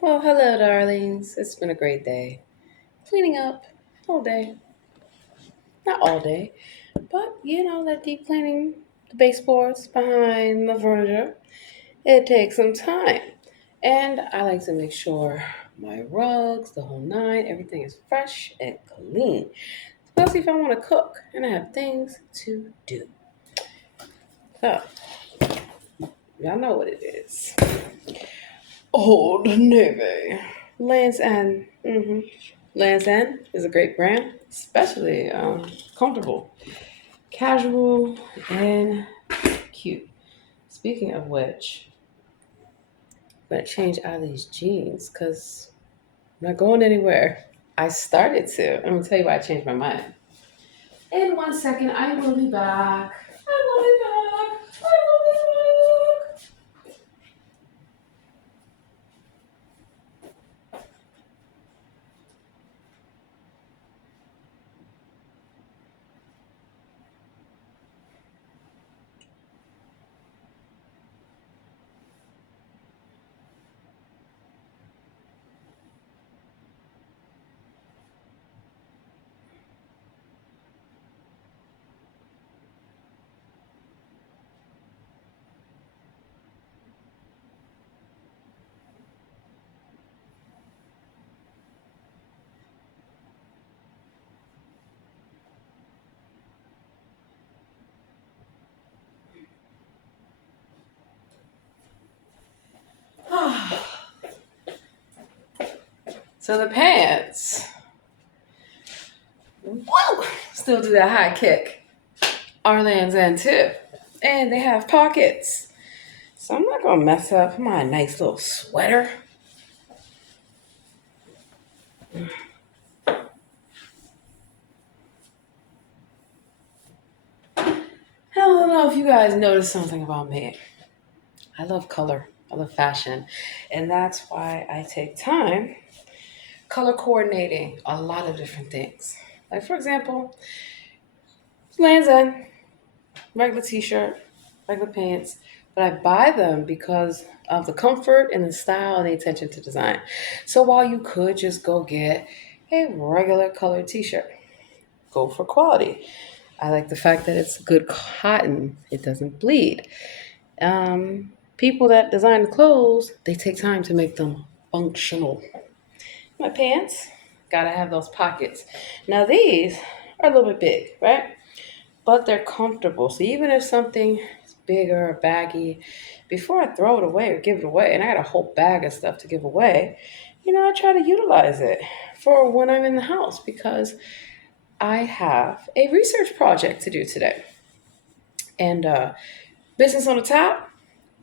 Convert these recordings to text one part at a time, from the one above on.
Well, hello, darlings. It's been a great day. Cleaning up all day. Not all day, but that deep cleaning, the baseboards behind the furniture, it takes some time. And I like to make sure my rugs, the whole nine, everything is fresh and clean. Especially if I want to cook and I have things to do. So, y'all know what it is. Old Navy. Land's End. Land's End is a great brand, especially comfortable, casual, and cute. Speaking of which, I'm gonna change out of these jeans because I'm not going anywhere. I started to. I'm gonna tell you why I changed my mind. In 1 second, I will be back. I will be back. I will be back. So the pants, whoa, still do that high kick. Our Land's End too, and they have pockets. So I'm not gonna mess up my nice little sweater. I don't know if you guys noticed something about me. I love color. I love fashion. And that's why I take time color coordinating a lot of different things. Like for example, Lands End, regular t-shirt, regular pants, but I buy them because of the comfort and the style and the attention to design. So while you could just go get a regular colored t-shirt, go for quality. I like the fact that it's good cotton. It doesn't bleed. People that design the clothes, they take time to make them functional. My pants, gotta have those pockets. Now these are a little bit big, right? But they're comfortable. So even if something is bigger or baggy, before I throw it away or give it away, and I got a whole bag of stuff to give away, I try to utilize it for when I'm in the house because I have a research project to do today. And business on the top,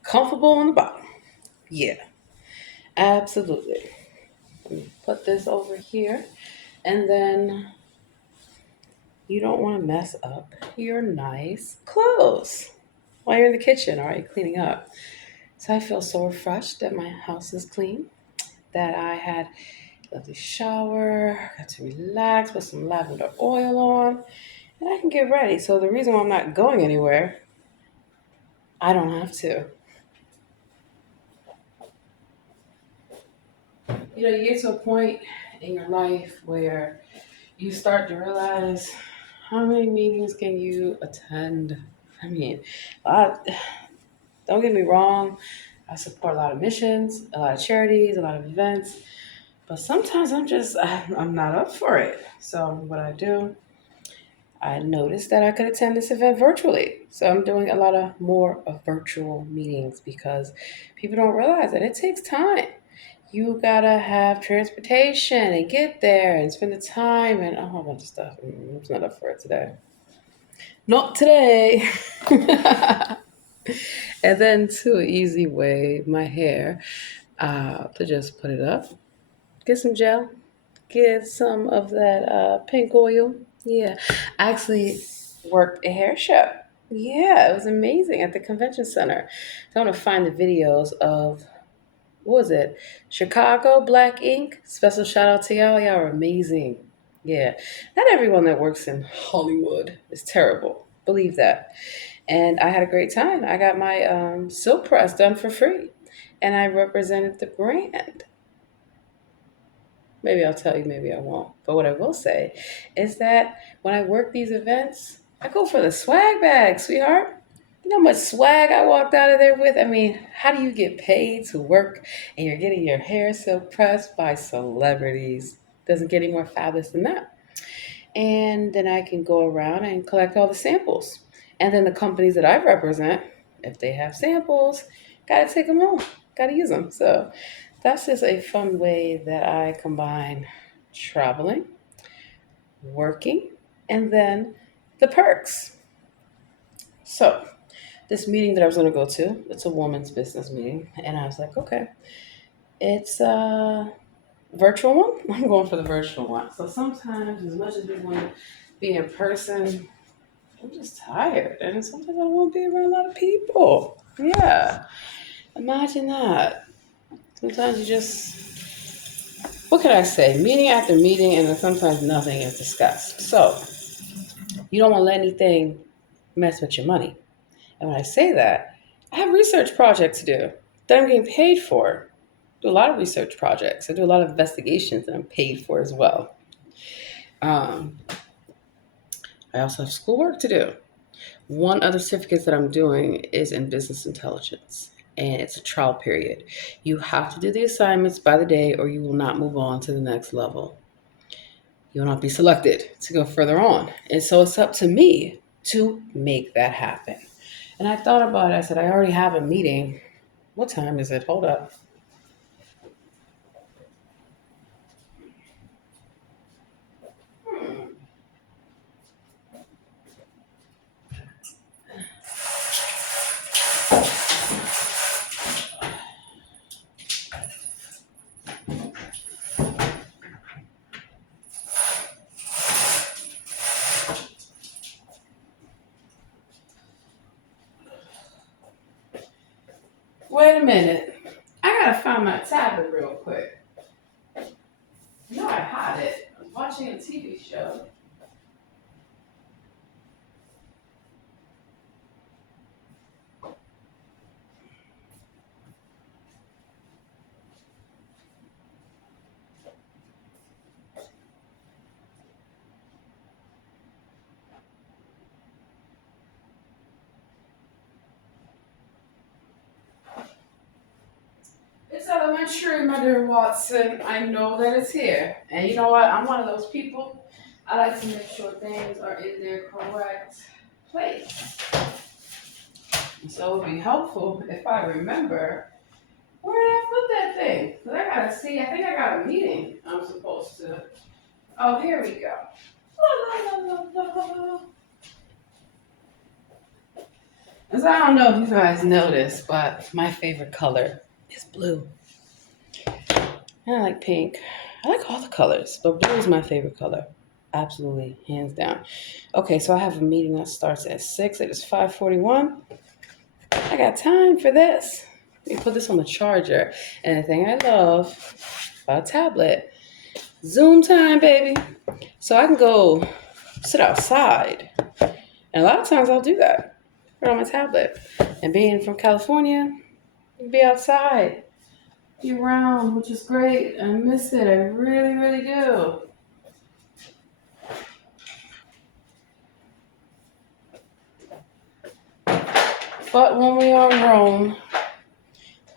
comfortable on the bottom. Yeah, absolutely. Let me put this over here. And then you don't want to mess up your nice clothes while you're in the kitchen or you're cleaning up. So I feel so refreshed that my house is clean, that I had a lovely shower, got to relax, put some lavender oil on, and I can get ready. So the reason why I'm not going anywhere, I don't have to. You get to a point in your life where you start to realize how many meetings can you attend. I mean, I, don't get me wrong, I support a lot of missions, a lot of charities, a lot of events, but sometimes I'm not up for it. So what I do, I noticed that I could attend this event virtually. So I'm doing a lot of more of virtual meetings because people don't realize that it takes time. You gotta have transportation and get there and spend the time and a whole bunch of stuff. I'm just not up for it today. Not today. And then to an easy way, my hair, to just put it up, get some gel, get some of that pink oil. Yeah, I actually worked a hair show. Yeah, it was amazing at the convention center. So I want to find the videos of what was it? Chicago Black Ink. Special shout out to y'all. Y'all are amazing. Yeah. Not everyone that works in Hollywood is terrible. Believe that. And I had a great time. I got my silk press done for free. And I represented the brand. Maybe I'll tell you, maybe I won't. But what I will say is that when I work these events, I go for the swag bag, sweetheart. You know how much swag I walked out of there with? I mean, how do you get paid to work and you're getting your hair silk pressed by celebrities? Doesn't get any more fabulous than that. And then I can go around and collect all the samples. And then the companies that I represent, if they have samples, gotta take them home, gotta use them. So that's just a fun way that I combine traveling, working, and then the perks. So this meeting that I was going to go to, it's a woman's business meeting, and I was like, okay, it's a virtual one. I'm going for the virtual one. So sometimes, as much as we want to be in person, I'm just tired, and sometimes I don't want to be around a lot of people. Yeah, imagine that. Sometimes you just, what can I say? Meeting after meeting, and then sometimes nothing is discussed. So you don't want to let anything mess with your money. And when I say that, I have research projects to do that I'm getting paid for. I do a lot of research projects. I do a lot of investigations that I'm paid for as well. Um, I also have schoolwork to do. One other certificate that I'm doing is in business intelligence, and it's a trial period. You have to do the assignments by the day, or you will not move on to the next level. You will not be selected to go further on. And so it's up to me to make that happen. And I thought about it. I said, I already have a meeting. What time is it? Hold up. Wait a minute. I gotta find my tablet real quick. No, I had it. I was watching a TV show. It's elementary, my dear Watson. I know that it's here. And you know what? I'm one of those people. I like to make sure things are in their correct place. And so it would be helpful if I remember where did I put that thing? Because I gotta see. I think I got a meeting I'm supposed to. Oh, here we go. La, la, la, la, la. As I don't know if you guys noticed, but my favorite color is blue. And I like pink. I like all the colors, but blue is my favorite color. Absolutely, hands down. Okay, so I have a meeting that starts at 6. It is 5:41. I got time for this. Let me put this on the charger. And the thing I love about a tablet, Zoom time, baby. So I can go sit outside. And a lot of times I'll do that right on my tablet. And being from California, you can be outside year round, which is great. I miss it. I really, really do. But when we are in Rome,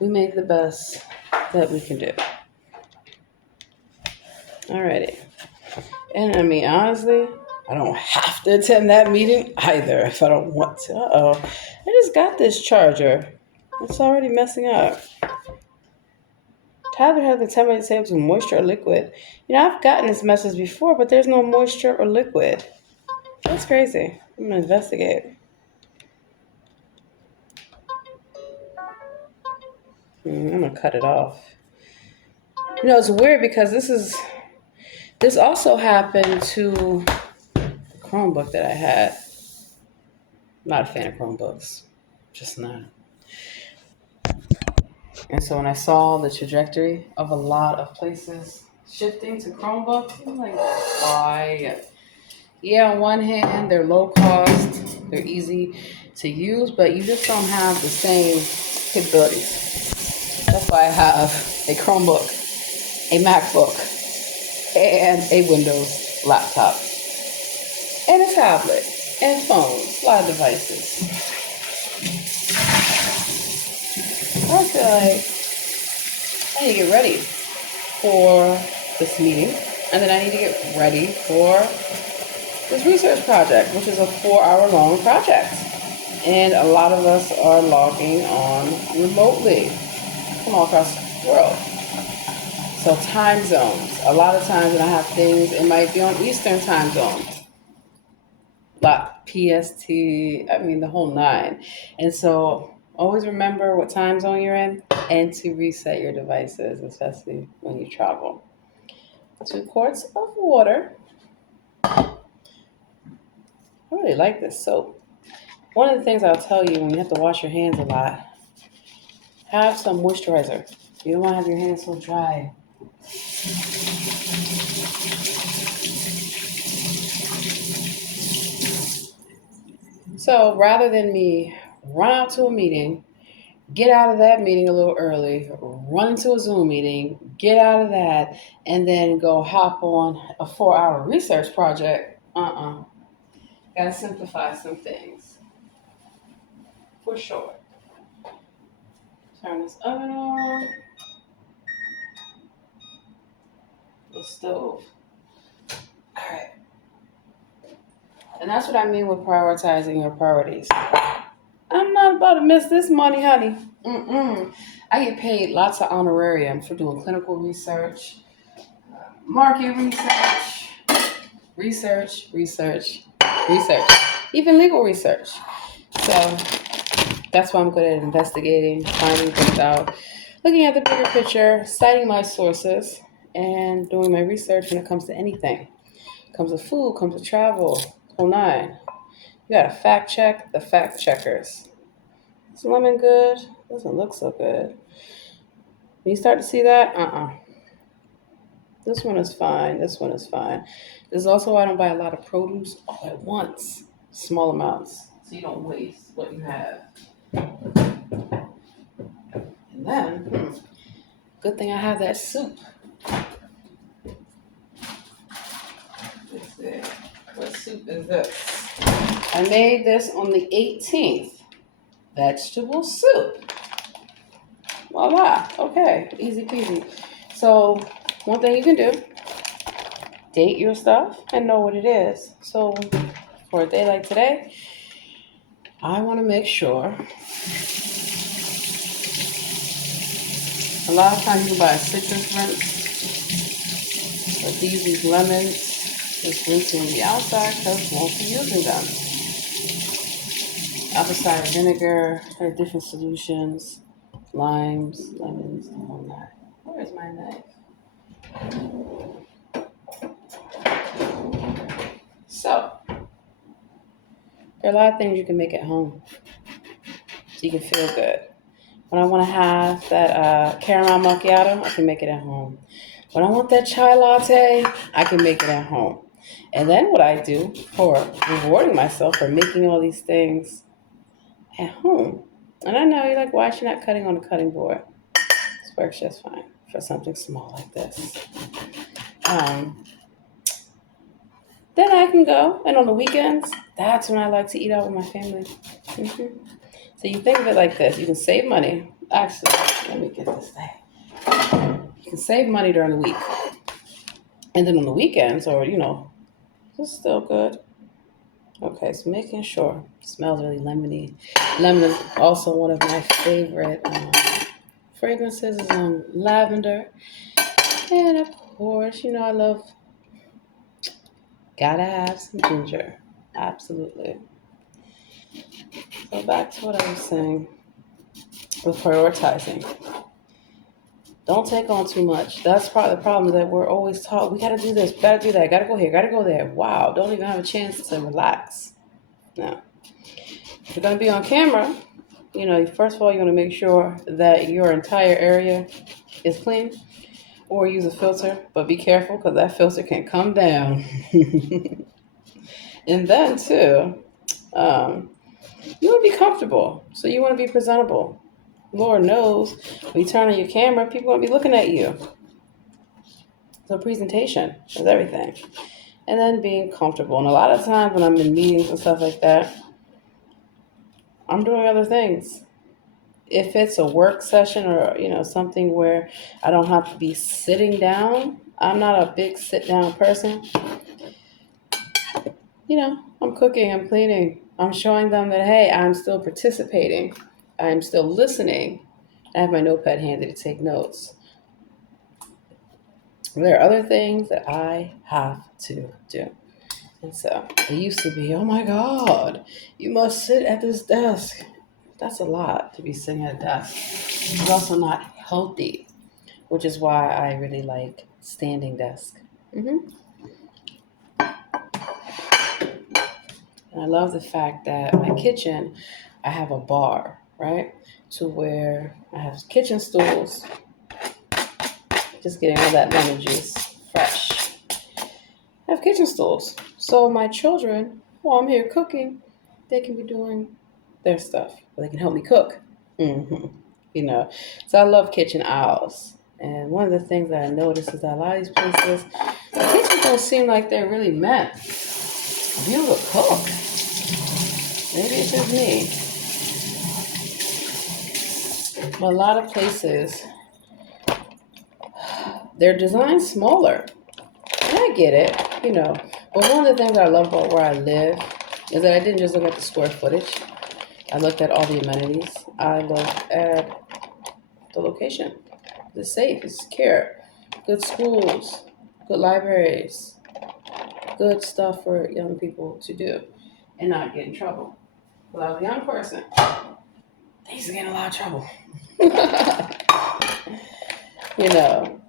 we make the best that we can do. Alrighty. And I mean, honestly, I don't have to attend that meeting either if I don't want to. Uh-oh. I just got this charger. It's already messing up. Tablet has the temperature to say it was moisture or liquid. You know, I've gotten this message before, but there's no moisture or liquid. That's crazy. I'm gonna investigate. I'm gonna cut it off. You know, it's weird because this also happened to the Chromebook that I had. I'm not a fan of Chromebooks. Just not. And so when I saw the trajectory of a lot of places shifting to Chromebook, I'm like, why? Yeah, on one hand, they're low cost, they're easy to use, but you just don't have the same capabilities. That's why I have a Chromebook, a MacBook, and a Windows laptop, and a tablet, and phones, a lot of devices. I feel like I need to get ready for this meeting, and then I need to get ready for this research project, which is a 4 hour long project. And a lot of us are logging on remotely from all across the world. So time zones. A lot of times when I have things, it might be on Eastern time zones. Like PST, I mean the whole nine. And so always remember what time zone you're in and to reset your devices, especially when you travel. 2 quarts of water. I really like this soap. One of the things I'll tell you when you have to wash your hands a lot, have some moisturizer. You don't want to have your hands so dry. So rather than me run out to a meeting, get out of that meeting a little early, run into a Zoom meeting, get out of that, and then go hop on a 4 hour research project, gotta simplify some things. For sure. Turn this oven on. The stove. Alright. And that's what I mean with prioritizing your priorities. I'm not about to miss this money, honey. I get paid lots of honorarium for doing clinical research, market research, even legal research. So that's why I'm good at investigating, finding things out, looking at the bigger picture, citing my sources, and doing my research when it comes to anything. Comes to food, comes to travel, whole nine. You gotta fact check the fact checkers. Is lemon good? Doesn't look so good. When you start to see that, this one is fine. This one is fine. This is also why I don't buy a lot of produce all at once. Small amounts. So you don't waste what you have. And then, good thing I have that soup. Let's see. What soup is this? I made this on the 18th. Vegetable soup. Voila. Okay. Easy peasy. So, one thing you can do, date your stuff and know what it is. So, for a day like today, I want to make sure. A lot of times you buy a citrus rinse, but these lemons, just rinsing the outside because you won't be using them. Apple cider vinegar, there are different solutions, limes, lemons, and all that. Where is my knife? So, there are a lot of things you can make at home so you can feel good. When I want to have that caramel macchiato, I can make it at home. When I want that chai latte, I can make it at home. And then what I do for rewarding myself for making all these things at home. And I know you're like, why is she not cutting on a cutting board? This works just fine for something small like this. Then I can go, and on the weekends, that's when I like to eat out with my family. So you think of it like this. You can save money. Actually, let me get this thing. You can save money during the week. And then on the weekends, or, it's still good. Okay, so making sure. It smells really lemony. Lemon is also one of my favorite fragrances is lavender. And of course, I love, gotta have some ginger. Absolutely. So back to what I was saying with prioritizing. Don't take on too much. That's part of the problem that we're always taught. We gotta do this, gotta do that, gotta go here, gotta go there. Wow, don't even have a chance to relax. No. If you're gonna be on camera, first of all, you want to make sure that your entire area is clean, or use a filter, but be careful because that filter can come down. And then too, you want to be comfortable, so you want to be presentable. Lord knows, when you turn on your camera, people are going to be looking at you. So presentation is everything. And then being comfortable. And a lot of times when I'm in meetings and stuff like that, I'm doing other things. If it's a work session or, something where I don't have to be sitting down, I'm not a big sit down person. I'm cooking, I'm cleaning, I'm showing them that, hey, I'm still participating, I'm still listening. I have my notepad handy to take notes. There are other things that I have to do. And so it used to be, oh my God, you must sit at this desk. That's a lot to be sitting at a desk. It's also not healthy, which is why I really like standing desk. And I love the fact that my kitchen, I have a bar, right? To where I have kitchen stools, just getting all that lemon juice fresh. I have kitchen stools. So my children, while I'm here cooking, they can be doing their stuff. Or they can help me cook. hmm So I love kitchen aisles. And one of the things that I noticed is that a lot of these places, the kitchens don't seem like they're really meant for you to cook. Maybe it's just me. But a lot of places, they're designed smaller. And I get it. But one of the things I love about where I live is that I didn't just look at the square footage. I looked at all the amenities. I looked at the location. It's safe, it's secure. Good schools, good libraries, good stuff for young people to do and not get in trouble. When I was a young person, they used to get in a lot of trouble. you know,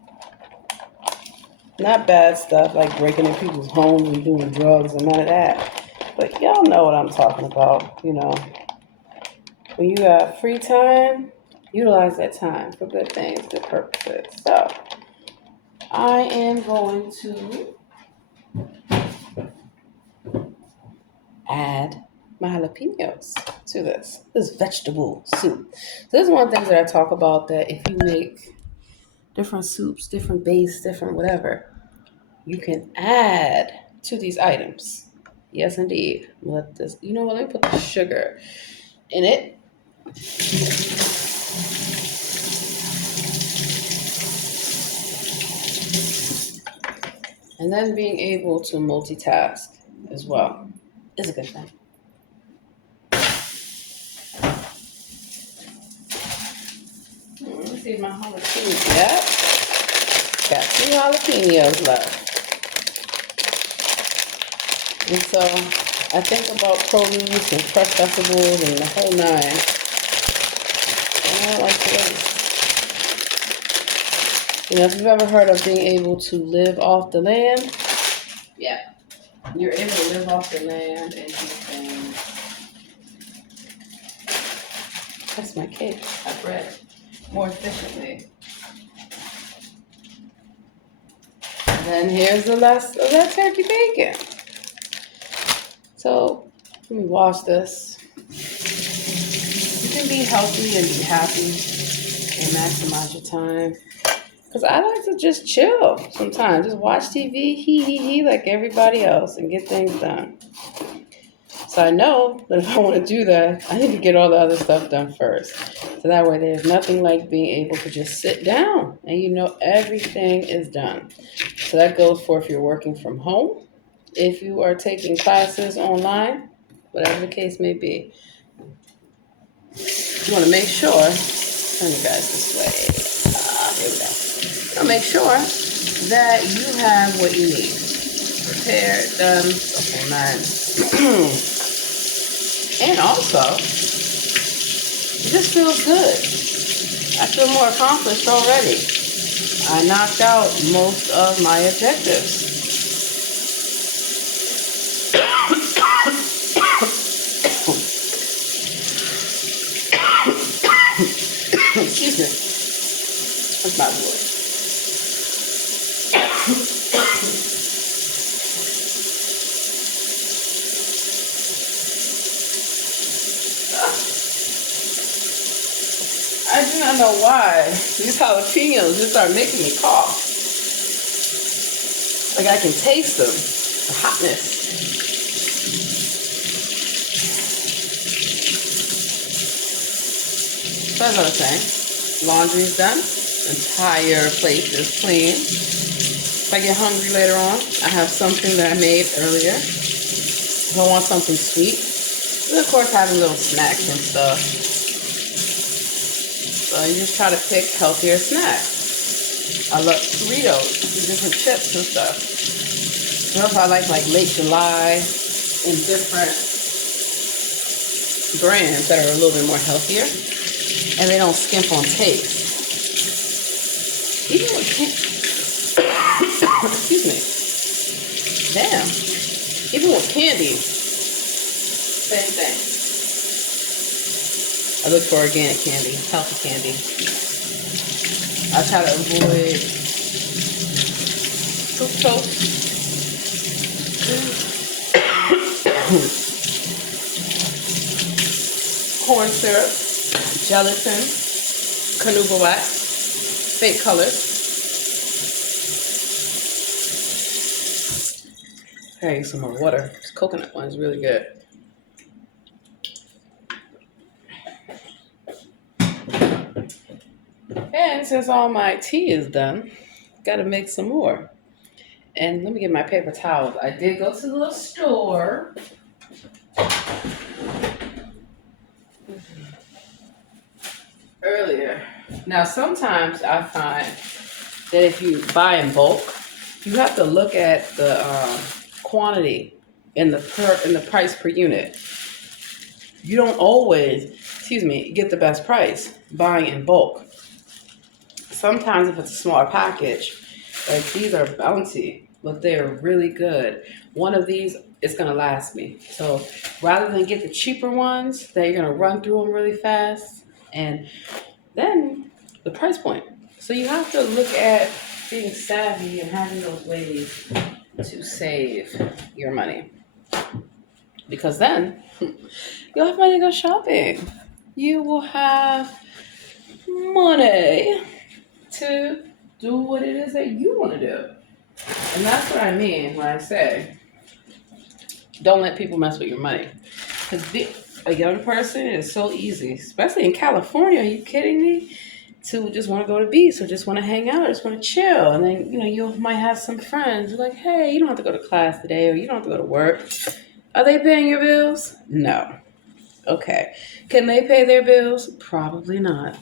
Not bad stuff like breaking in people's homes and doing drugs and none of that. But y'all know what I'm talking about. When you have free time, utilize that time for good things, good purposes. So I am going to add my jalapenos to this vegetable soup. So this is one of the things that I talk about, that if you make different soups, different base, different whatever, you can add to these items. Yes, indeed. Let this, let me put the sugar in it. And then being able to multitask as well is a good thing. Let me see if my jalapenos. Yep. Got 2 jalapenos left. And so I think about produce and fresh vegetables and the whole nine. And I don't like to waste. If you've ever heard of being able to live off the land, yeah, you're able to live off the land and do things. That's my cake. I bread more efficiently. And then here's the last of that turkey bacon. So let me wash this. You can be healthy and be happy and maximize your time. Because I like to just chill sometimes. Just watch TV, he, like everybody else, and get things done. So I know that if I want to do that, I need to get all the other stuff done first. So that way there's nothing like being able to just sit down and everything is done. So that goes for if you're working from home, if you are taking classes online, whatever the case may be. You want to make sure, turn you guys this way. Here we go. You want to make sure that you have what you need. Prepared, done, the whole nine. And also, it just feels good. I feel more accomplished already. I knocked out most of my objectives. Excuse me. That's my voice. I do not know why these jalapenos just start making me cough. Like I can taste them, the hotness. So as I was saying, laundry's done. Entire place is clean. If I get hungry later on, I have something that I made earlier. If I want something sweet, and of course having little snacks and stuff. So you just try to pick healthier snacks. I love Doritos, different chips and stuff. You know, if I like Late July and different brands that are a little bit more healthier, and they don't skimp on taste. Even with excuse me. Damn. Even with candy, same thing. I look for organic candy, healthy candy. I try to avoid fructose, corn syrup, gelatin, carnauba wax, fake colors. I need some more water. This coconut one is really good. And since all my tea is done, gotta make some more. And let me get my paper towels. I did go to the little store. Earlier. Now sometimes I find that if you buy in bulk, you have to look at the quantity and the price per unit. You don't always, get the best price buying in bulk. Sometimes if it's a smaller package, like these are Bounty, but they're really good. One of these is gonna last me. So rather than get the cheaper ones that you're gonna run through them really fast, and then the price point. So you have to look at being savvy and having those ways to save your money. Because then you'll have money to go shopping. You will have money to do what it is that you want to do. And that's what I mean when I say don't let people mess with your money. Because a young person is so easy, especially in California. Are you kidding me? To just want to go to the beach or just want to hang out or just want to chill. And then, you might have some friends who are like, hey, you don't have to go to class today or you don't have to go to work. Are they paying your bills? No. Okay. Can they pay their bills? Probably not.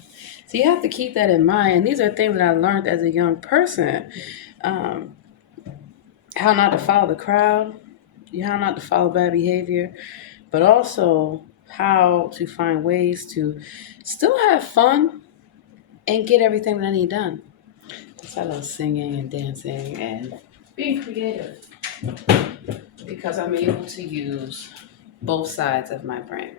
So you have to keep that in mind. These are things that I learned as a young person. How not to follow the crowd, how not to follow bad behavior, but also how to find ways to still have fun and get everything that I need done. Because I love singing and dancing and being creative. Because I'm able to use both sides of my brain.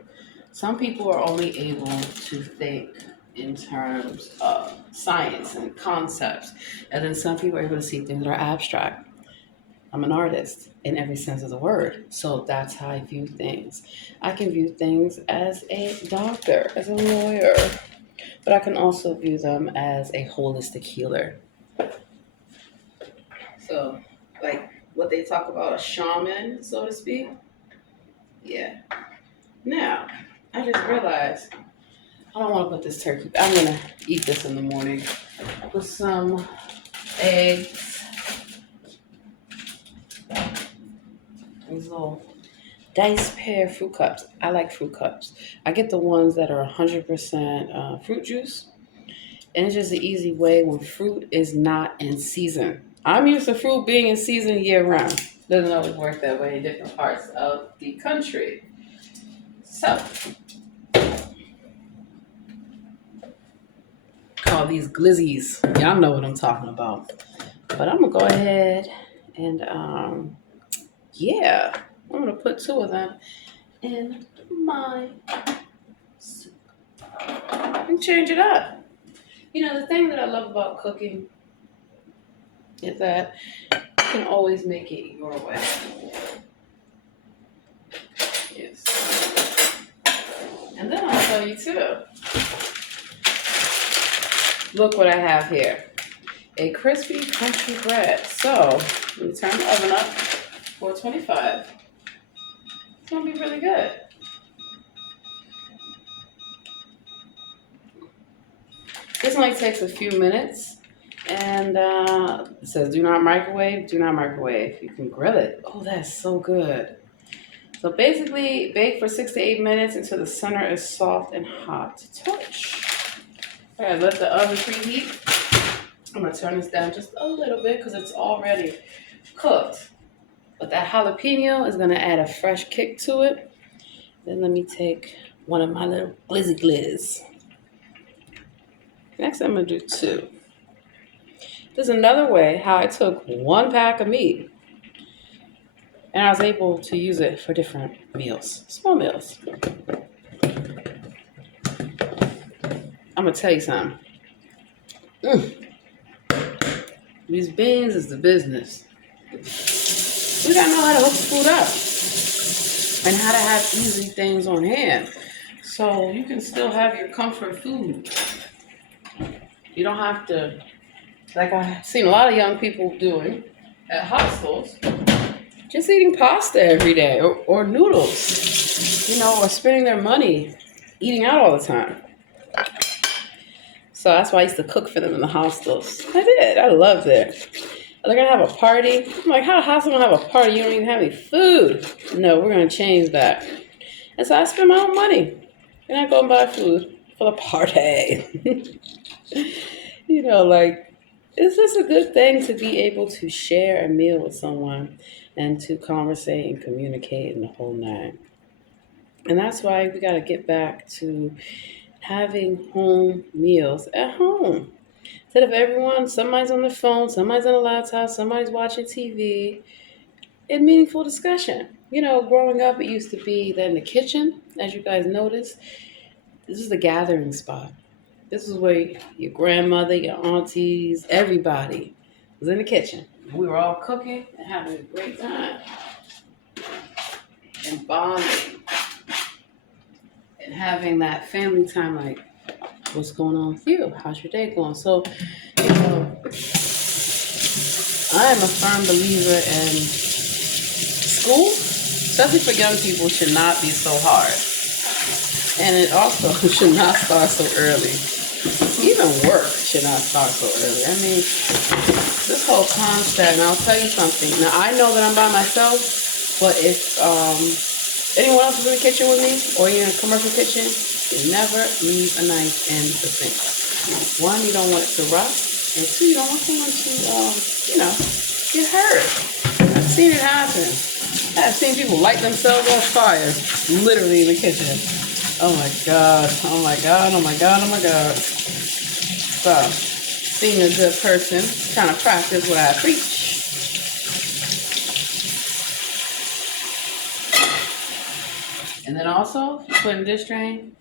Some people are only able to think in terms of science and concepts. And then some people are able to see things that are abstract. I'm an artist in every sense of the word. So that's how I view things. I can view things as a doctor, as a lawyer, but I can also view them as a holistic healer. So, like what they talk about, a shaman, so to speak. Yeah. Now, I just realized I don't want to put this turkey. I'm going to eat this in the morning with some eggs. These little diced pear fruit cups. I like fruit cups. I get the ones that are 100% fruit juice. And it's just an easy way when fruit is not in season. I'm used to fruit being in season year round. Doesn't always work that way in different parts of the country. So, call these glizzies. Y'all know what I'm talking about. But I'm going to go ahead and, I'm going to put 2 of them in my soup and change it up. The thing that I love about cooking is that you can always make it your way. Yes. And then I'll tell you too. Look what I have here. a crispy, crunchy bread. So let me turn the oven up, 425. It's gonna be really good. This only takes a few minutes. And it says do not microwave, do not microwave. You can grill it. Oh, that's so good. So basically, bake for 6 to 8 minutes until the center is soft and hot to touch. All right, let the oven preheat. I'm gonna turn this down just a little bit because it's already cooked. But that jalapeno is gonna add a fresh kick to it. Then let me take one of my little glizzy glizz. Next, I'm gonna do two. There's another way how I took one pack of meat and I was able to use it for different meals, small meals. I'm gonna tell you something. These beans is the business. We gotta know how to hook food up and how to have easy things on hand so you can still have your comfort food. You don't have to, like I've seen a lot of young people doing at hostels, just eating pasta every day or noodles, or spending their money eating out all the time. So that's why I used to cook for them in the hostels. I did. I loved it. They're going to have a party. I'm like, how the hostel going to have a party? You don't even have any food. No, we're going to change that. And so I spend my own money. And I go and buy food for the party. It's just a good thing to be able to share a meal with someone and to conversate and communicate and the whole nine. And that's why we got to get back to having home meals at home. Instead of somebody's on the phone, somebody's on a laptop, somebody's watching TV, and meaningful discussion. Growing up, it used to be that in the kitchen, as you guys notice, this is the gathering spot. This is where your grandmother, your aunties, everybody was in the kitchen. We were all cooking and having a great time and bonding and having that family time like, what's going on with you? How's your day going? So, I am a firm believer in school, especially for young people, should not be so hard. And it also should not start so early. Even work should not start so early. I mean, this whole concept, and I'll tell you something. Now, I know that I'm by myself, but if anyone else is in the kitchen with me, or you're in a commercial kitchen, you never leave a knife in the sink. One, you don't want it to rust, and two, you don't want someone to, get hurt. I've seen it happen. I've seen people light themselves on fire, literally in the kitchen. Oh my God, oh my God, oh my God, oh my God. So, being a good person, trying to practice what I preach. And then also, put in dish drain,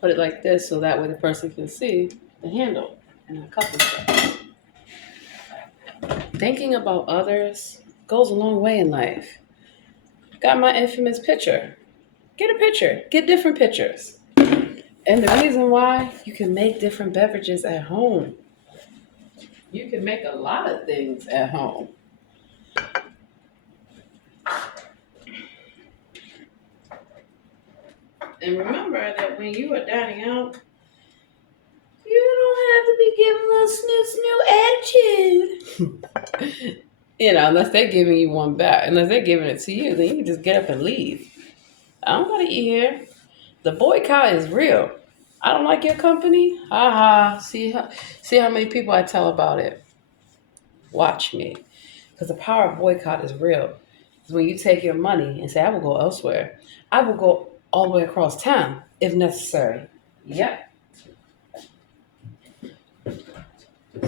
put it like this so that way the person can see the handle and the cup and stuff. Thinking about others goes a long way in life. Got my infamous picture. Get a picture. Get different pictures. And the reason why, you can make different beverages at home. You can make a lot of things at home. And remember that when you are dining out, you don't have to be giving a snoo attitude. Unless they're giving you one back. Unless they're giving it to you, then you can just get up and leave. I don't want to eat here. The boycott is real. I don't like your company. See how many people I tell about it. Watch me. Because the power of boycott is real. It's when you take your money and say, I will go elsewhere. I will go all the way across town if necessary. Yep.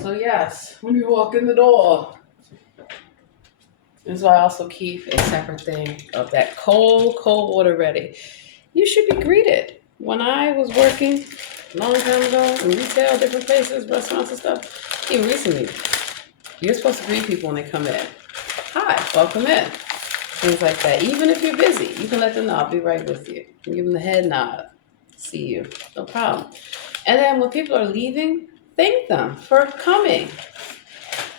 So yes, when you walk in the door. This is why I also keep a separate thing of that cold water ready. You should be greeted. When I was working a long time ago in retail, different places, restaurants and stuff, even recently, you're supposed to greet people when they come in. Hi, welcome in. Things like that. Even if you're busy, you can let them know, I'll be right with you. You give them the head nod. See you. No problem. And then when people are leaving, thank them for coming.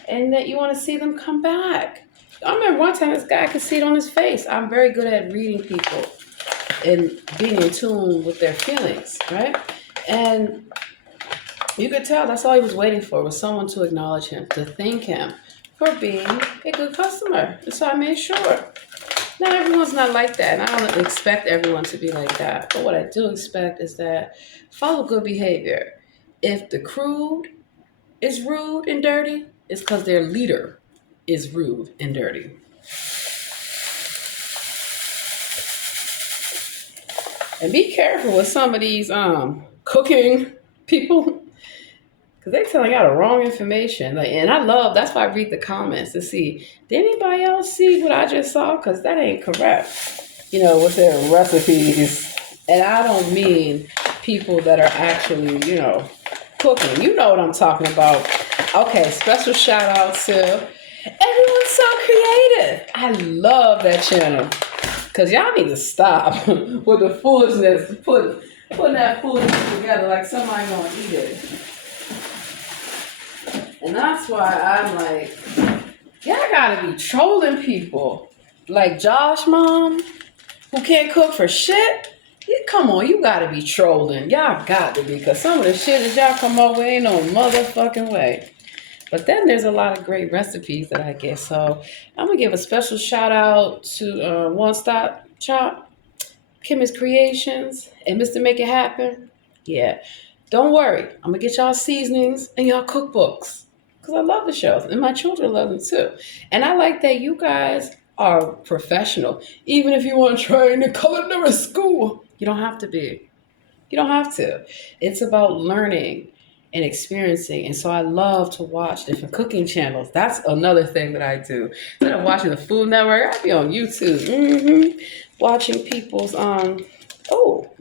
and that you want to see them come back. I remember one time this guy, I could see it on his face. I'm very good at reading people and being in tune with their feelings, right? And you could tell that's all he was waiting for was someone to acknowledge him, to thank him for being a good customer. And so I made sure. Not everyone's not like that, and I don't expect everyone to be like that. But what I do expect is that follow good behavior. If the crew is rude and dirty, it's because their leader is rude and dirty. And be careful with some of these cooking people because they telling out the wrong information. Like, and I love that's why I read the comments to see did anybody else see what I just saw because that ain't correct. With their recipes, and I don't mean people that are actually cooking. You know what I'm talking about. Okay, special shout out to Everyone's So Creative. I love that channel. Because y'all need to stop with the foolishness, putting that foolishness together like somebody gonna eat it. And that's why I'm like, y'all gotta be trolling people. Like Josh Mom, who can't cook for shit. Yeah, come on, you gotta be trolling. Y'all got to be, because some of the shit that y'all come up with ain't no motherfucking way. But then there's a lot of great recipes that I get. So I'm going to give a special shout out to One Stop Shop, Kimmy's Creations, and Mr. Make It Happen. Yeah, don't worry. I'm going to get y'all seasonings and y'all cookbooks because I love the shows and my children love them too. And I like that you guys are professional. Even if you want to try in the culinary school, you don't have to be. You don't have to. It's about learning and experiencing. And so I love to watch different cooking channels. That's another thing that I do. Instead of watching the Food Network, I be on YouTube. Watching people's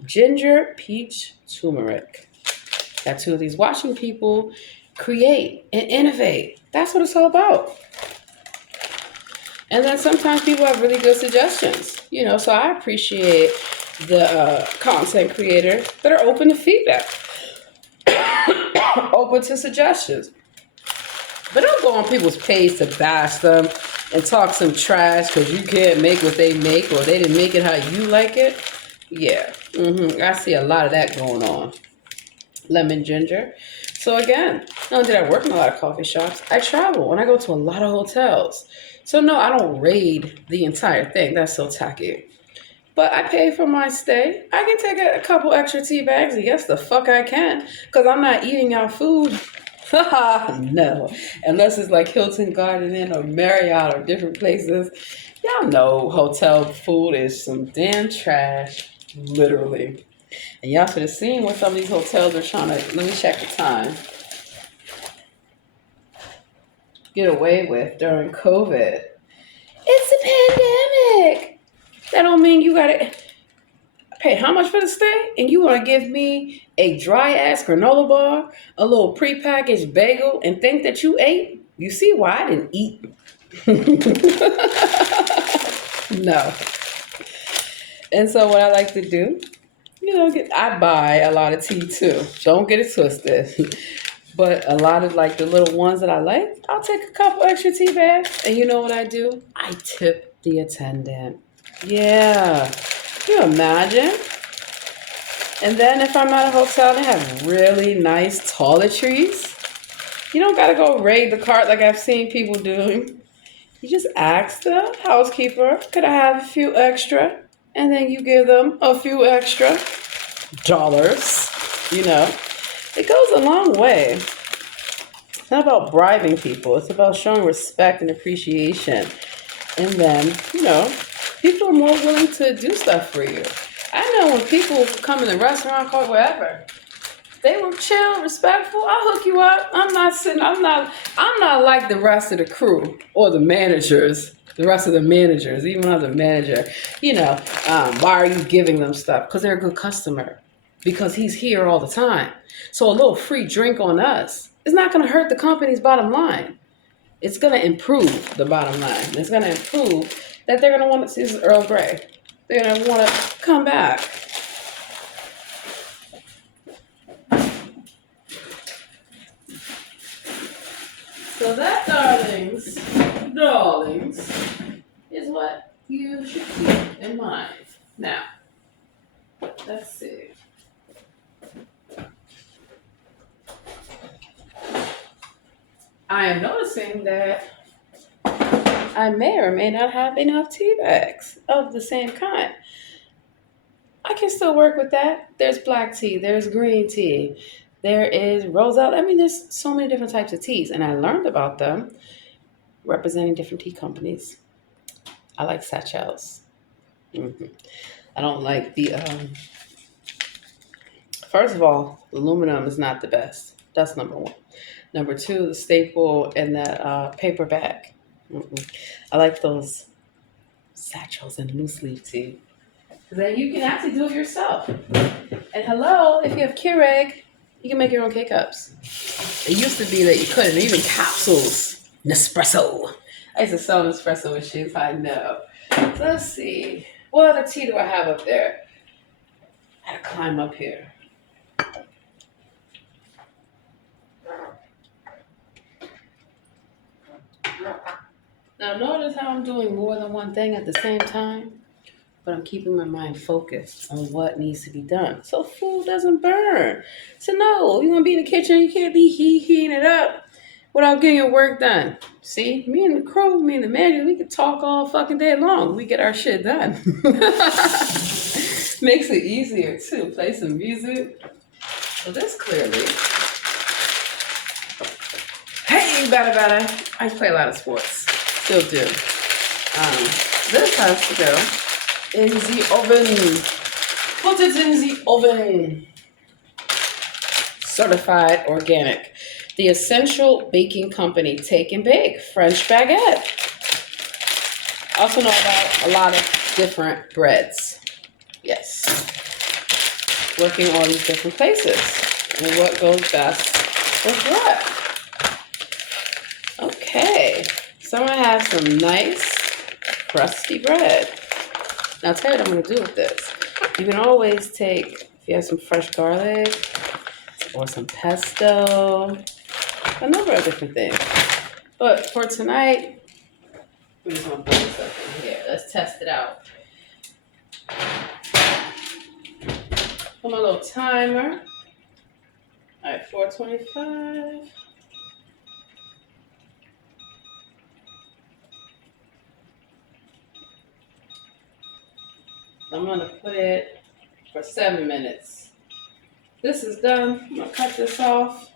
ginger peach turmeric. Got two of these. Watching people create and innovate. That's what it's all about. And then sometimes people have really good suggestions. So I appreciate the content creators that are open to feedback. Open to suggestions. But don't go on people's page to bash them and talk some trash because you can't make what they make or they didn't make it how you like it. Yeah. I see a lot of that going on. Lemon ginger. So again, not only did I work in a lot of coffee shops, I travel and I go to a lot of hotels. So no, I don't raid the entire thing. That's so tacky. But I pay for my stay. I can take a couple extra tea bags. Yes, the fuck I can. Because I'm not eating out food. No. Unless it's like Hilton Garden Inn or Marriott or different places. Y'all know hotel food is some damn trash. Literally. And y'all should have seen what some of these hotels are trying to, let me check the time, get away with during COVID. It's a pandemic. That don't mean you gotta pay how much for the stay? And you want to give me a dry ass granola bar, a little prepackaged bagel, and think that you ate? You see why I didn't eat? No. And so what I like to do, I buy a lot of tea too. Don't get it twisted. But a lot of like the little ones that I like, I'll take a couple extra tea bags. And you know what I do? I tip the attendant. Yeah. Can you imagine? And then if I'm at a hotel, they have really nice toiletries. You don't gotta go raid the cart like I've seen people doing. You just ask the housekeeper, could I have a few extra? And then you give them a few extra dollars. It goes a long way. It's not about bribing people. It's about showing respect and appreciation. And then, people are more willing to do stuff for you. I know when people come in the restaurant or wherever, they were chill, respectful. I'll hook you up. I'm not like the rest of the crew or the managers. The rest of the managers, even as a manager, why are you giving them stuff? Because they're a good customer. Because he's here all the time. So a little free drink on us is not going to hurt the company's bottom line. It's going to improve the bottom line. It's going to improve that they're going to want to see this is Earl Grey. They're going to want to come back. So that's our you should keep in mind. Now, let's see. I am noticing that I may or may not have enough tea bags of the same kind. I can still work with that. There's black tea, there's green tea, there is roselle. I mean, there's so many different types of teas, and I learned about them representing different tea companies. I like Satchel's. Mhm. I don't like the. First of all, aluminum is not the best. That's number one. Number two, the staple in that paper bag. Mm-mm. I like those satchels and loose leaf tea. Because then you can actually do it yourself. And hello, if you have Keurig, you can make your own K cups. It used to be that you couldn't, even capsules. Nespresso. I used to sell Nespresso machines, I know. So let's see. What other tea do I have up there? I gotta climb up here. Now notice how I'm doing more than one thing at the same time, but I'm keeping my mind focused on what needs to be done so food doesn't burn. So no, you wanna be in the kitchen, you can't be heating it up without getting your work done. See, me and the crew, me and the manager, we could talk all fucking day long. We get our shit done. Makes it easier too. Play some music. So this clearly. Hey, bada. I play a lot of sports. Still do. This has to go in the oven. Put it in the oven. Certified organic. The Essential Baking Company Take and Bake French baguette. Also know about a lot of different breads. Yes. Working all these different places. And what goes best with what? Okay. So I have some nice crusty bread. Now I'll tell you what I'm going to do with this. You can always take, if you have some fresh garlic or some pesto, a number of different things. But for tonight, we're just going to put this up in here. Let's test it out. Put my little timer. All right, 425. I'm gonna put it for 7 minutes. This is done. I'm gonna cut this off.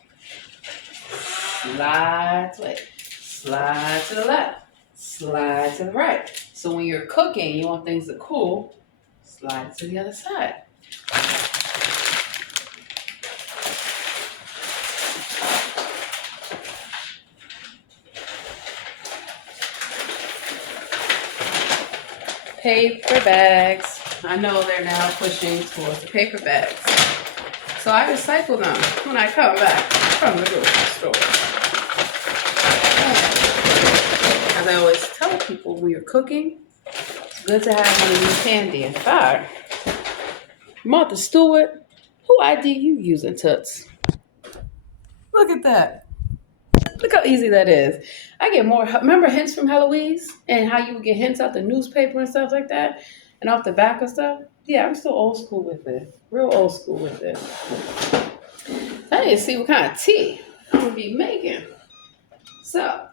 Slide to it. Slide to the left. Slide to the right. So when you're cooking, you want things to cool. Slide to the other side. Paper bags. I know they're now pushing towards the paper bags. So I recycle them when I come back from the grocery store. As I always tell people, when you're cooking, it's good to have one of these handy. In fact, Martha Stewart, who ID you using, Toots? Look at that. Look how easy that is. I get more. Remember hints from Heloise and how you would get hints out the newspaper and stuff like that, and off the back of stuff. Yeah, I'm still old school with it. Real old school with it. I need to see what kind of tea I'm gonna be making. So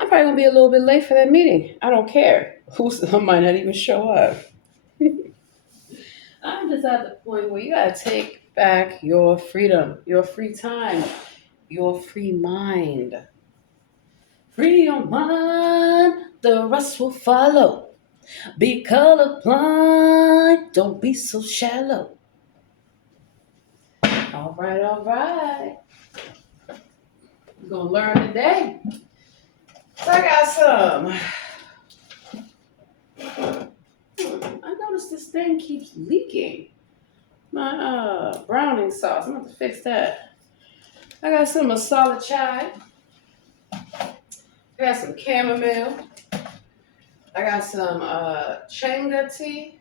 I'm probably gonna be a little bit late for that meeting. I don't care. I might not even show up. I'm just at the point where you gotta take back your freedom, your free time, your free mind. Free your mind, the rest will follow. Be colorblind, don't be so shallow. All right. We're gonna learn today. So I got some. I noticed this thing keeps leaking. My browning sauce. I'm gonna have to fix that. I got some masala chai. I got some chamomile. I got some changa tea,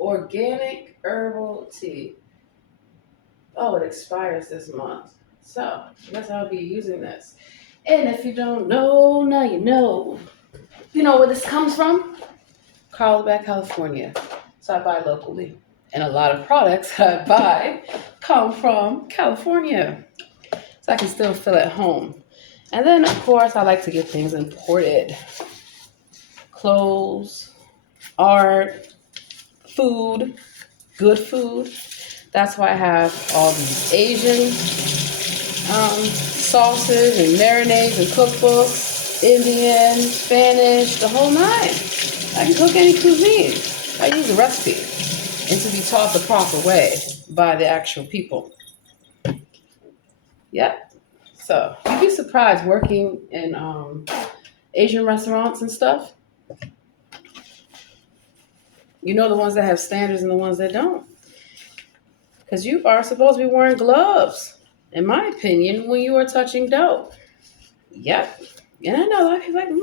organic herbal tea. Oh, it expires this month. So I guess I'll be using this. And if you don't know, now you know. You know where this comes from? Carlsbad, California. So I buy locally. And a lot of products I buy come from California. So I can still feel at home. And then, of course, I like to get things imported: clothes, art, food, good food. That's why I have all these Asian sauces and marinades and cookbooks, Indian, Spanish, the whole nine. I can cook any cuisine. I use a recipe and to be taught the proper way by the actual people. Yep. So you'd be surprised working in Asian restaurants and stuff. You know the ones that have standards and the ones that don't. Because you are supposed to be wearing gloves, in my opinion, when you are touching dough. Yep. And I know a lot of people are like,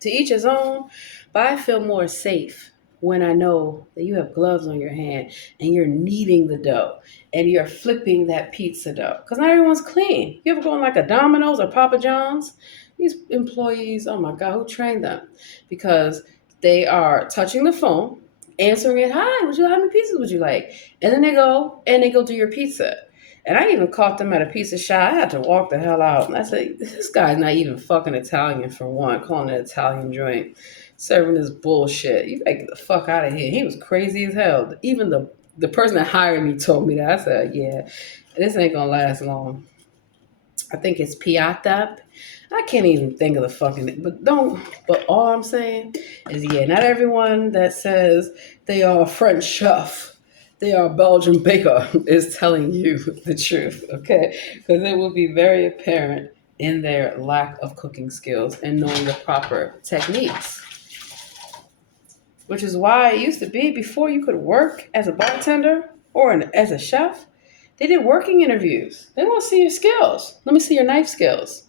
to each his own, but I feel more safe when I know that you have gloves on your hand and you're kneading the dough and you're flipping that pizza dough. Because not everyone's clean. You ever go in like a Domino's or Papa John's? These employees, oh my God, who trained them? Because they are touching the phone, answering it, hi, how many pizzas would you like? And then they go do your pizza. And I even caught them at a pizza shop. I had to walk the hell out. And I said, this guy's not even fucking Italian for one, calling it an Italian joint, serving this bullshit. You better get the fuck out of here. He was crazy as hell. Even the person that hired me told me that. I said, yeah, this ain't gonna last long. I think it's Piatap. I can't even think of the fucking name. But all I'm saying is, yeah, not everyone that says they are a French chef, they are a Belgian baker, is telling you the truth, okay? Because it will be very apparent in their lack of cooking skills and knowing the proper techniques. Which is why it used to be before you could work as a bartender or as a chef, they did working interviews. They want to see your skills. Let me see your knife skills.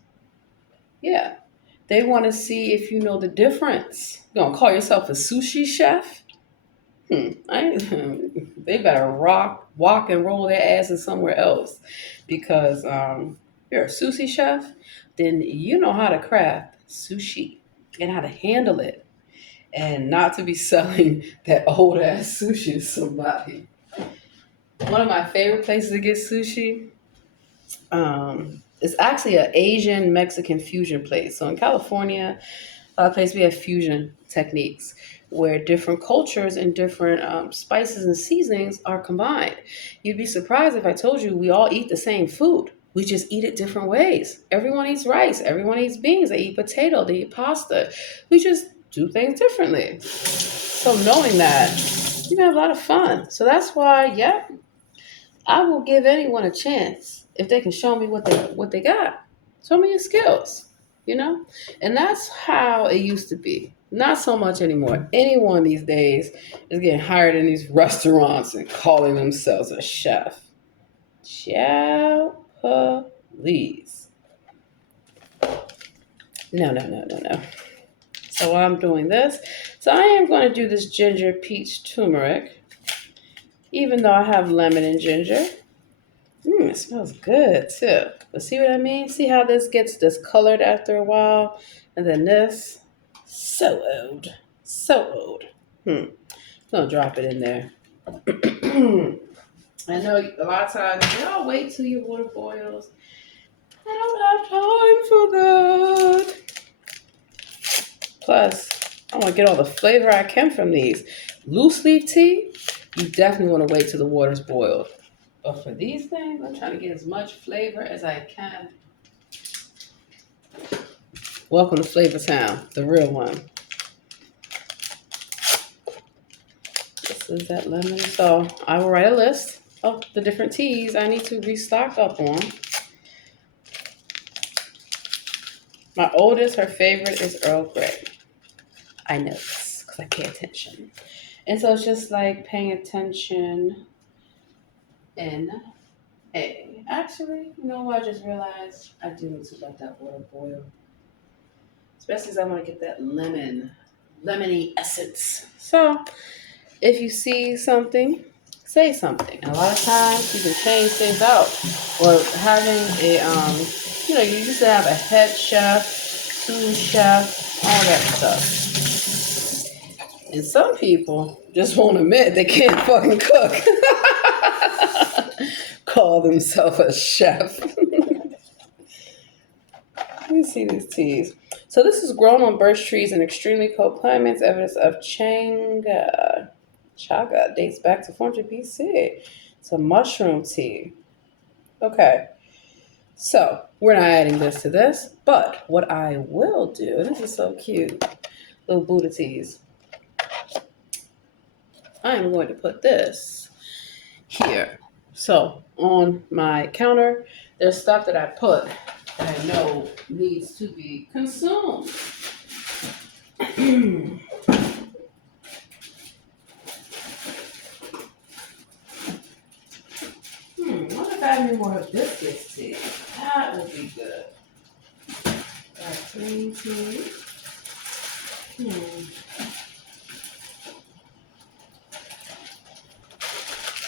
Yeah. They want to see if you know the difference. You gonna call yourself a sushi chef? They better walk, and roll their asses somewhere else, because you're a sushi chef, then you know how to craft sushi and how to handle it, and not to be selling that old ass sushi to somebody. One of my favorite places to get sushi, it's actually an Asian Mexican fusion place. So in California, a place we have fusion techniques where different cultures and different spices and seasonings are combined. You'd be surprised if I told you we all eat the same food. We just eat it different ways. Everyone eats rice. Everyone eats beans. They eat potato. They eat pasta. We just do things differently. So knowing that, you can have a lot of fun. So that's why, yeah, I will give anyone a chance if they can show me what they got. Show me your skills, you know? And that's how it used to be. Not so much anymore. Anyone these days is getting hired in these restaurants and calling themselves a chef. Child, please. No. So I'm doing this. So I am going to do this ginger peach turmeric, even though I have lemon and ginger. It smells good too. But see what I mean? See how this gets discolored after a while? And then this, so old. So old. I'm gonna drop it in there. I know a lot of times y'all wait till your water boils. I don't have time for that. Plus, I want to get all the flavor I can from these. Loose leaf tea, you definitely want to wait till the water's boiled. But for these things, I'm trying to get as much flavor as I can. Welcome to Flavor Town, the real one. This is that lemon. So I will write a list of the different teas I need to restock up on. My oldest, her favorite is Earl Grey. I know this because I pay attention. And so it's just like paying attention in A. Actually, you know what? I just realized I do need to let that water boil. Especially as I want to get that lemony essence. So if you see something, say something. And a lot of times you can change things out. Or having you used to have a head chef, sous chef, all that stuff. And some people just won't admit they can't fucking cook. Call themselves a chef. Let me see these teas. So this is grown on birch trees in extremely cold climates. Evidence of chaga dates back to 400 BC. It's a mushroom tea. Okay. So we're not adding this to this, but what I will do, this is so cute, little Buddha teas. I am going to put this here. So on my counter, there's stuff that I put that I know needs to be consumed. What if I had any more hibiscus tea? That would be good. Green tea.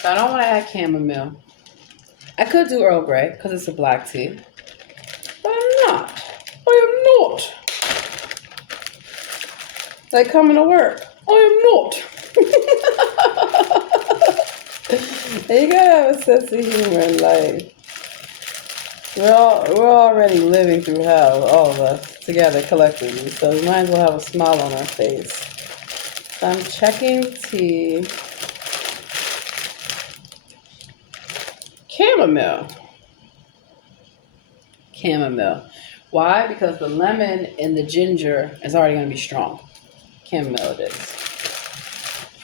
So I don't want to add chamomile. I could do Earl Grey because it's a black tea. But I'm not. I am not. Like coming to work. I am not. You gotta have a sense of humor in life. We're already living through hell, all of us, together collectively. So we might as well have a smile on our face. So I'm checking tea. Chamomile. Why? Because the lemon and the ginger is already going to be strong. Chamomile it is.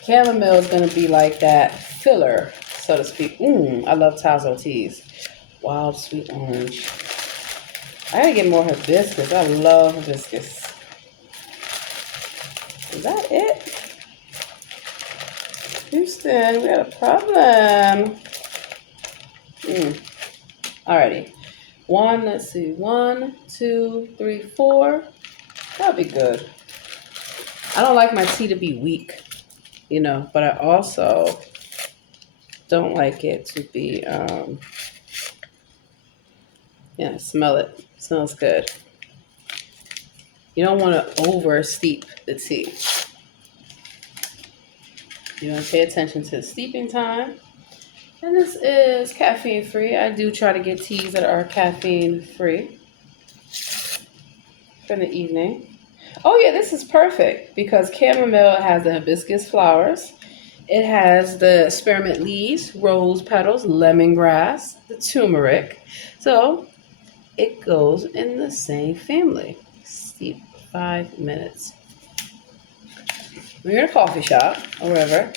Chamomile is going to be like that filler, so to speak. I love Tazo teas. Wild sweet orange. I gotta get more hibiscus. I love hibiscus. Is that it? Houston, we got a problem. Alrighty. Let's see. 1, 2, 3, 4. That'll be good. I don't like my tea to be weak, but I also don't like it to be, smell it. Smells good. You don't want to over steep the tea. You want to pay attention to the steeping time. And this is caffeine free. I do try to get teas that are caffeine free for the evening. Oh yeah, this is perfect because chamomile has the hibiscus flowers. It has the spearmint leaves, rose petals, lemongrass, the turmeric. So it goes in the same family. Steep 5 minutes. When you're in a coffee shop or wherever,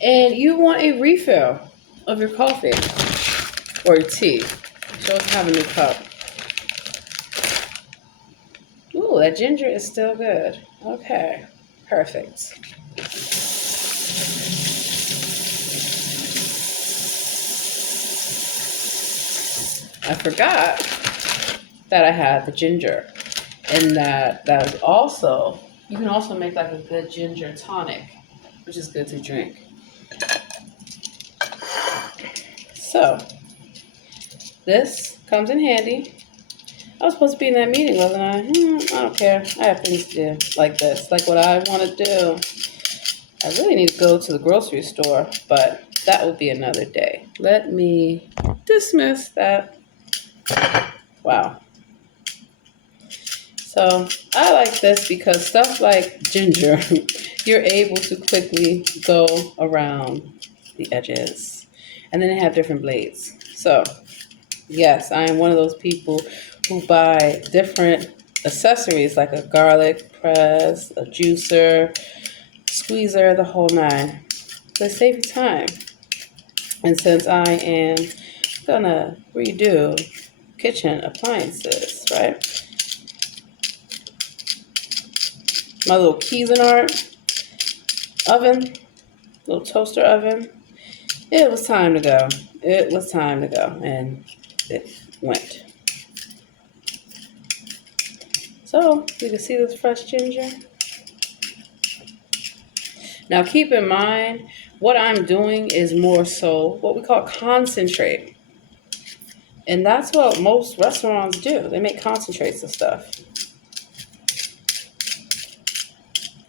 and you want a refill of your coffee or your tea, so let's have a new cup. Ooh, that ginger is still good. Okay, perfect. I forgot that I had the ginger, and that was also, you can also make like a good ginger tonic, which is good to drink. So this comes in handy. I was supposed to be in that meeting, wasn't I? I don't care. I have things to do like this, like what I want to do. I really need to go to the grocery store, but that will be another day. Let me dismiss that. Wow. So I like this because stuff like ginger, you're able to quickly go around the edges. And then they have different blades. So yes, I am one of those people who buy different accessories like a garlic press, a juicer, squeezer, the whole nine. They save you time. And since I am gonna redo kitchen appliances, right? My little Cuisinart oven, little toaster oven. It was time to go. And it went. So you can see this fresh ginger. Now keep in mind, what I'm doing is more so what we call concentrate. And that's what most restaurants do. They make concentrates of stuff.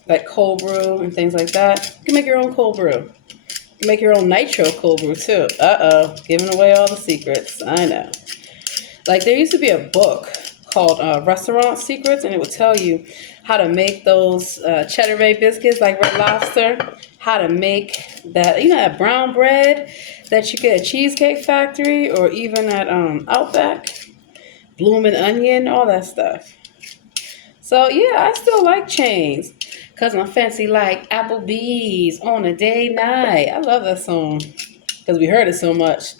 like cold brew and things like that. You can make your own cold brew. You can make your own nitro cold brew too. Giving away all the secrets. I know. Like there used to be a book called Restaurant Secrets, and it would tell you how to make those Cheddar Bay biscuits, like Red Lobster. How to make that, that brown bread that you get at Cheesecake Factory or even at Outback, Bloomin' Onion, all that stuff. So yeah, I still like chains. Cause I'm fancy like Applebee's on a day night. I love that song. Cause we heard it so much.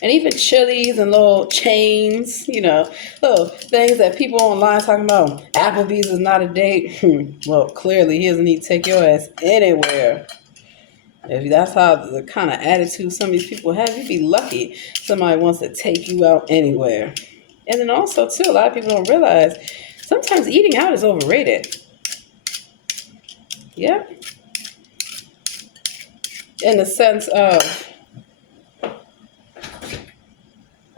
And even Chili's and little chains, little things that people online talking about. Applebee's is not a date. Well, clearly he doesn't need to take your ass anywhere. If that's how the kind of attitude some of these people have, you'd be lucky somebody wants to take you out anywhere. And then also too, a lot of people don't realize sometimes eating out is overrated. Yeah. In the sense of,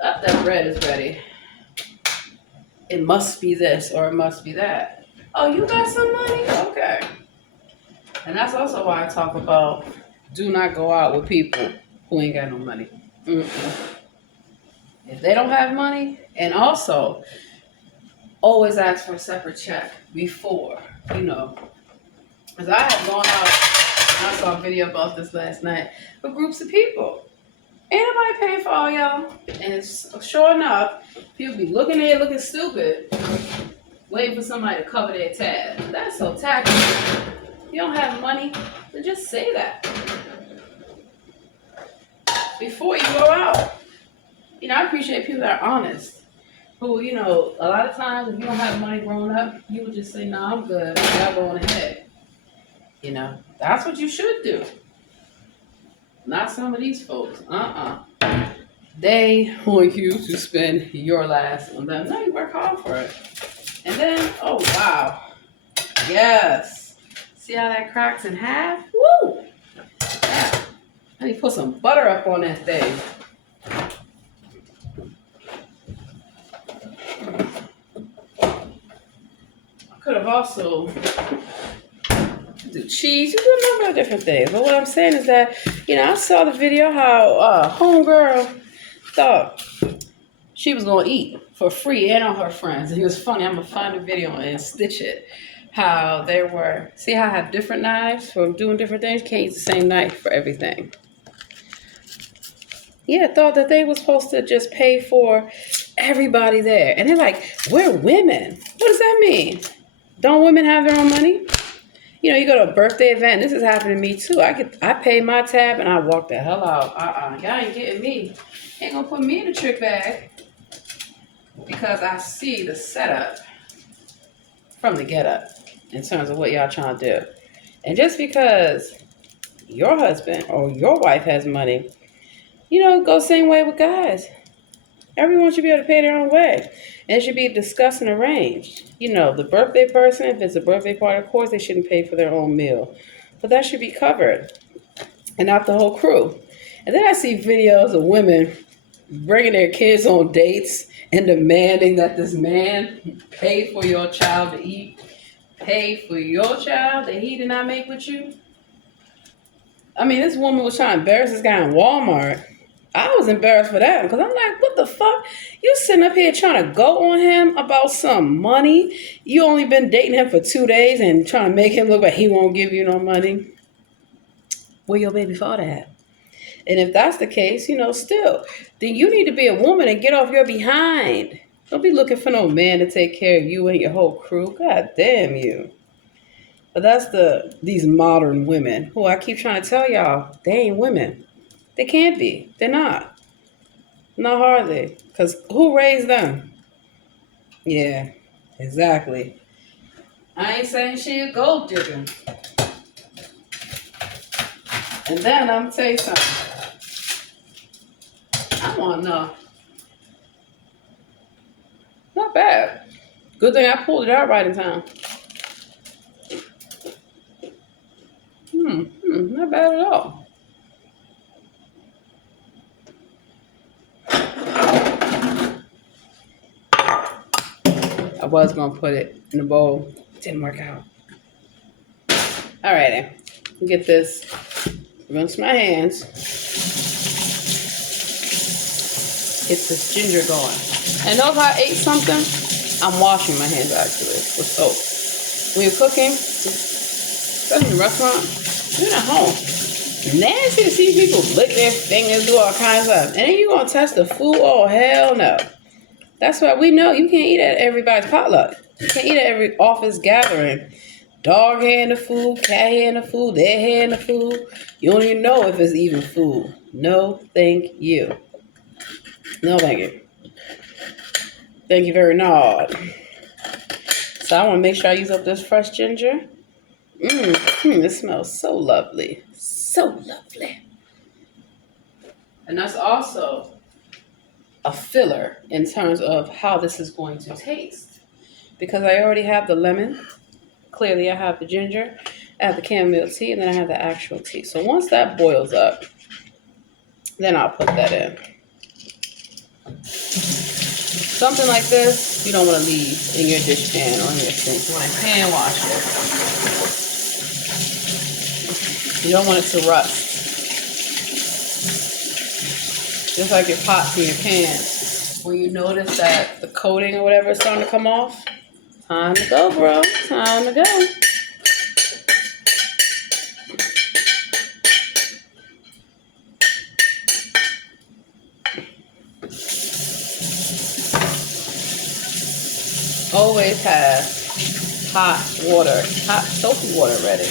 that bread is ready. It must be this or it must be that. Oh, you got some money? Okay. And that's also why I talk about do not go out with people who ain't got no money. If they don't have money, and also always ask for a separate check before, Because I had gone out, and I saw a video about this last night, with groups of people. Ain't nobody paying for all y'all. And sure enough, people be looking stupid, waiting for somebody to cover their tab. That's so tacky. You don't have money, then just say that before you go out. I appreciate people that are honest. Who, a lot of times if you don't have money growing up, you would just say, "No, I'm good. Y'all going ahead." That's what you should do. Not some of these folks. They want you to spend your last on them. No, you work hard for it. And then, oh wow. Yes. See how that cracks in half? Woo! Yeah. I need to put some butter up on that thing. I could have also do cheese. You do a number of different things. But what I'm saying is that, I saw the video how homegirl thought she was going to eat for free and all her friends. And it was funny. I'm going to find the video and stitch it. How they were, see how I have different knives for doing different things? Can't use the same knife for everything. Yeah, thought that they were supposed to just pay for everybody there. And they're like, we're women. What does that mean? Don't women have their own money? You go to a birthday event. This has happened to me too. I pay my tab and I walk the hell out. Y'all ain't getting me. Ain't gonna put me in a trick bag because I see the setup from the get up in terms of what y'all trying to do. And just because your husband or your wife has money, go same way with guys. Everyone should be able to pay their own way. And it should be discussed and arranged. The birthday person, if it's a birthday party, of course they shouldn't pay for their own meal. But that should be covered. And not the whole crew. And then I see videos of women bringing their kids on dates and demanding that this man pay for your child to eat. Pay for your child that he did not make with you. I mean, this woman was trying to embarrass this guy in Walmart. I was embarrassed for that because I'm like, what the fuck? You sitting up here trying to go on him about some money. You only been dating him for 2 days and trying to make him look like he won't give you no money. Where your baby father at? And if that's the case, still, then you need to be a woman and get off your behind. Don't be looking for no man to take care of you and your whole crew. God damn you. But that's these modern women who I keep trying to tell y'all, they ain't women. They can't be. They're not. Not hardly. Because who raised them? Yeah, exactly. I ain't saying she a gold digger. And then I'm going to tell you something. I want to know. Not bad. Good thing I pulled it out right in time. Not bad at all. I was going to put it in the bowl. It didn't work out. Alrighty, get this. Rinse my hands. Get this ginger going. And know if I ate something, I'm washing my hands actually with soap. When you're cooking, especially in a restaurant, you're at home. Nasty to see people lick their fingers, do all kinds of stuff. And then you're going to touch the food? Oh, hell no. That's why we know you can't eat at everybody's potluck. You can't eat at every office gathering. Dog hair in the food, cat hair in the food, their hair in the food. You don't even know if it's even food. No, thank you. No, thank you. Thank you very much. So I want to make sure I use up this fresh ginger. It smells so lovely. So lovely. And that's also a filler in terms of how this is going to taste. Because I already have the lemon. Clearly, I have the ginger, I have the chamomile tea, and then I have the actual tea. So once that boils up, then I'll put that in. Something like this, you don't want to leave in your dish pan or in your sink. You want to pan wash it. You don't want it to rust. Just like your pots and your pans. When you notice that the coating or whatever is starting to come off, time to go, bro. Time to go. Always have hot water, hot soapy water ready.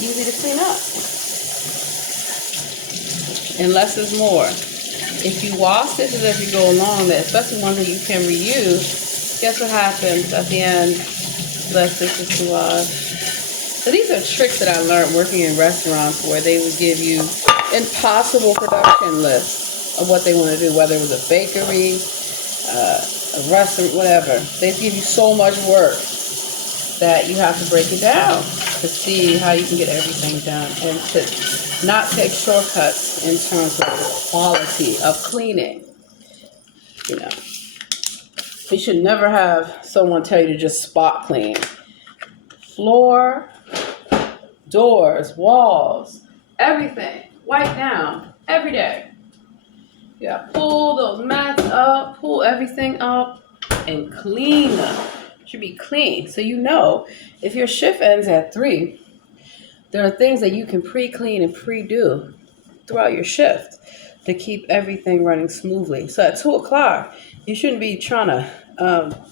Easy to clean up. And less is more. If you wash dishes as you go along, especially ones that you can reuse, guess what happens at the end? Less dishes to wash. So these are tricks that I learned working in restaurants where they would give you impossible production lists of what they want to do, whether it was a bakery, a restaurant, whatever. They give you so much work that you have to break it down to see how you can get everything done and to not take shortcuts in terms of the quality of cleaning. You know, you should never have someone tell you to just spot clean. Floor, doors, walls, everything, wipe down every day. You gotta pull those mats up, pull everything up, and clean them. It should be clean. So you know, if your shift ends at 3, there are things that you can pre-clean and pre-do throughout your shift to keep everything running smoothly. So at 2 o'clock, you shouldn't be trying to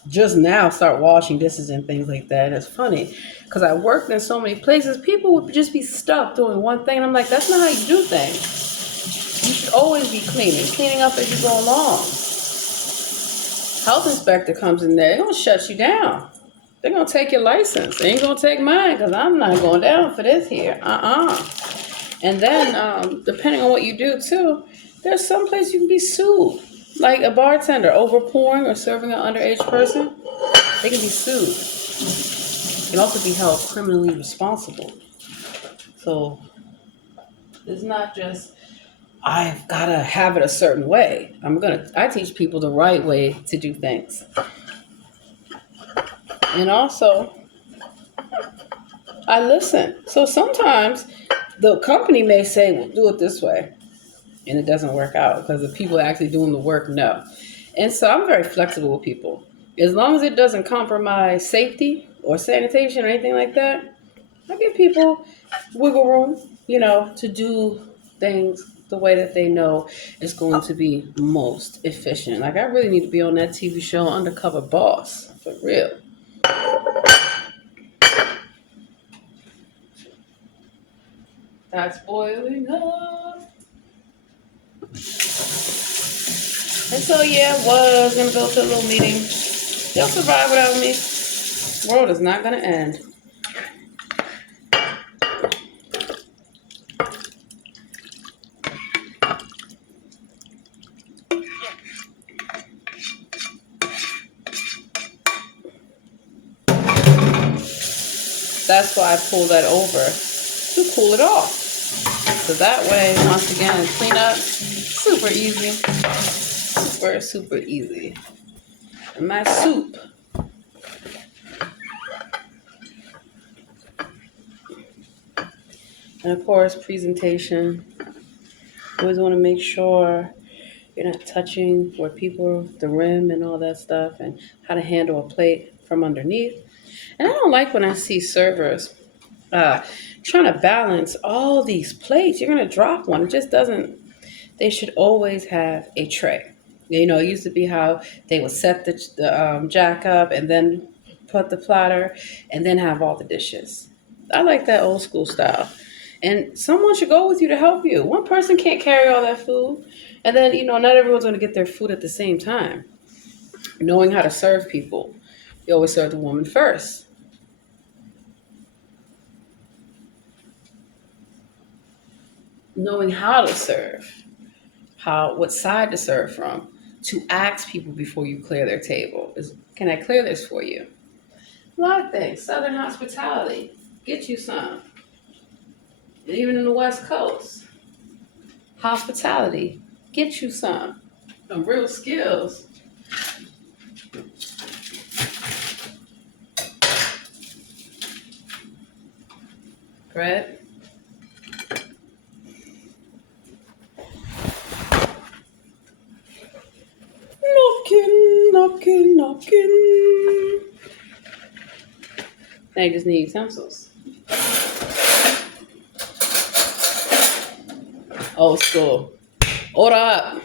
just now start washing dishes and things like that. It's funny, because I worked in so many places, people would just be stuck doing one thing, and I'm like, that's not how you do things. You should always be cleaning up as you go along. Health inspector comes in there, they're going to shut you down. They're going to take your license. They ain't going to take mine because I'm not going down for this here. And then, depending on what you do, too, there's some place you can be sued. Like a bartender overpouring or serving an underage person, they can be sued. They can also be held criminally responsible. So it's not just, I've got to have it a certain way. I teach people the right way to do things. And also, I listen. So sometimes the company may say, well, do it this way. And it doesn't work out because the people actually doing the work know. And so I'm very flexible with people. As long as it doesn't compromise safety or sanitation or anything like that, I give people wiggle room, to do things the way that they know is going to be most efficient. Like I really need to be on that TV show Undercover Boss, for real. That's boiling up. And so was gonna go to a little meeting. They'll survive without me. The world is not gonna end. That's why I pull that over to cool it off. So that way, once again, clean up, super easy. Super, super easy. And my soup And of course, presentation. Always want to make sure you're not touching where people, the rim and all that stuff, and how to handle a plate from underneath. And I don't like when I see servers uh, trying to balance all these plates. You're going to drop one. It just doesn't, they should always have a tray. You know, it used to be how they would set the jack up and then put the platter and then have all the dishes. I like that old school style. And someone should go with you to help you. One person can't carry all that food. And then, you know, not everyone's going to get their food at the same time. Knowing how to serve people, you always serve the woman first. Knowing how to serve, how what side to serve from, to ask people before you clear their table. Can I clear this for you? A lot of things. Southern hospitality, get you some. And even in the West Coast, hospitality, get you some. Some real skills. Bread. Napkin, napkin, napkin. Now you just need utensils. Old school. Order up.